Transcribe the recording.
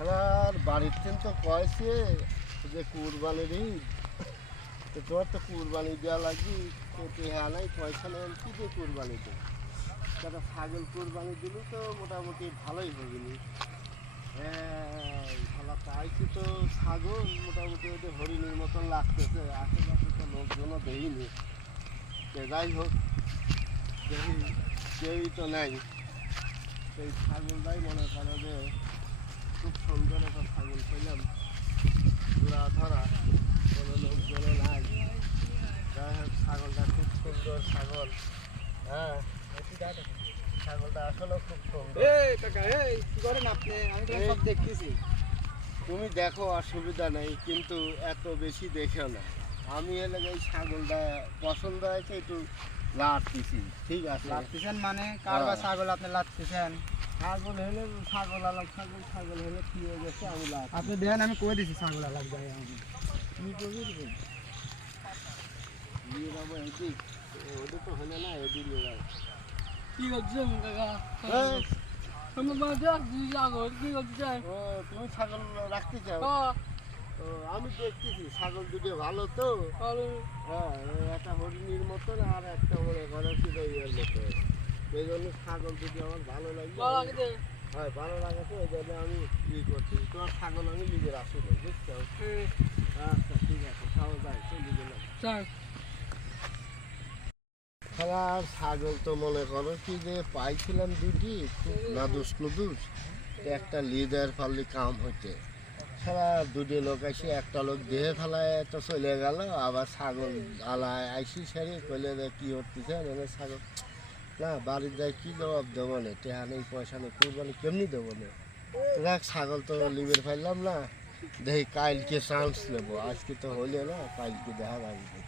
আর বাড়ির থেকে তো কয়েছে যে কুরবানির ঈদ, তো তোমার তো কুরবানি দেওয়া লাগবে, তো হ্যাঁ নাই পয়সা নেন কি দিয়ে কুরবানি দেয়, একটা ছাগল কুরবানি দিলে তো মোটামুটি ভালোই হবে নি। হ্যাঁ ভালো পাইছি তো ছাগল মোটামুটি ওদের হরিণের মতন লাগতেছে, আশেপাশে তো লোকজনও দেয়নি। যাই হোক দেখি কেউই তো নেই, সেই ছাগলটাই মনে করো যে খুব সুন্দর একটা ছাগল পেলাম, পুরা ধরা, কোনো লোকজনও নাই। যাই হোক ছাগলটা খুব সুন্দর ছাগল। হ্যাঁ ছাগলটা আসলে খুব সুন্দর। কি করেন আপনি? আমি তো সব দেখতেছি। তুমি দেখো অসুবিধা নেই, কিন্তু এত বেশি দেখেও না। আমি এলে এই ছাগলটা পছন্দ হয়েছে, একটু লাড়তেছি, ঠিক আছে। লাত্তিছেন মানে কারবা ছাগল আপনি লাত্তিছেন? ছাগল হলে ছাগল আলাদা, ছাগল ছাগল হলে কি হয়ে গেছে আমি লাভ। আপনি দেখেন আমি কই দিছি ছাগল আলাদা যায় আমি। কি করবি নিয়ে যাবো এদিক, ওদের তো হলে না এদিক নিয়ে যাবো। কি করছেন কাকা? এই, আমি বাজে দুই আগর কি করছেন? ও তুমি ছাগল রাখতে চাও? তো আমি দেখতেছি ছাগল দুটো ভালো তো। হ্যাঁ একটা হরিণীর মতন আর একটা মনে করো চিরইয়ের মতো, এই জন্য ছাগল দুটো আমার ভালো লাগে। হ্যাঁ ভালো লাগে তো, এই জন্য আমি করছি। তোমার ছাগল আমি নিজে রাখি না, বুঝছো? আচ্ছা ঠিক আছে, খাওয়া যায়, চলে গেলাম। আর ছাগল তো মনে করো কি যে পাইছিলাম দুটি, খুব নাদুস নুদুস, একটা লিডার ফাললি কাম হইতে সারা দুটি লোক আসি, একটা লোক দেহে ফেলায় তো চলে গেল, আবার ছাগল আলায় আইসি সারি কইলে যে কী হতেছে মানে ছাগল না বাড়ির যায় কী জবাব দেবো না, টেহা নেই পয়সা নেই, কুরবানি কেমনি দেবো না। দেখ ছাগল তো লিবের ফেললাম না, দেখি কালকে চান্স নেবো, আজকে তো হইলে না, কালকে দেখা যাবে।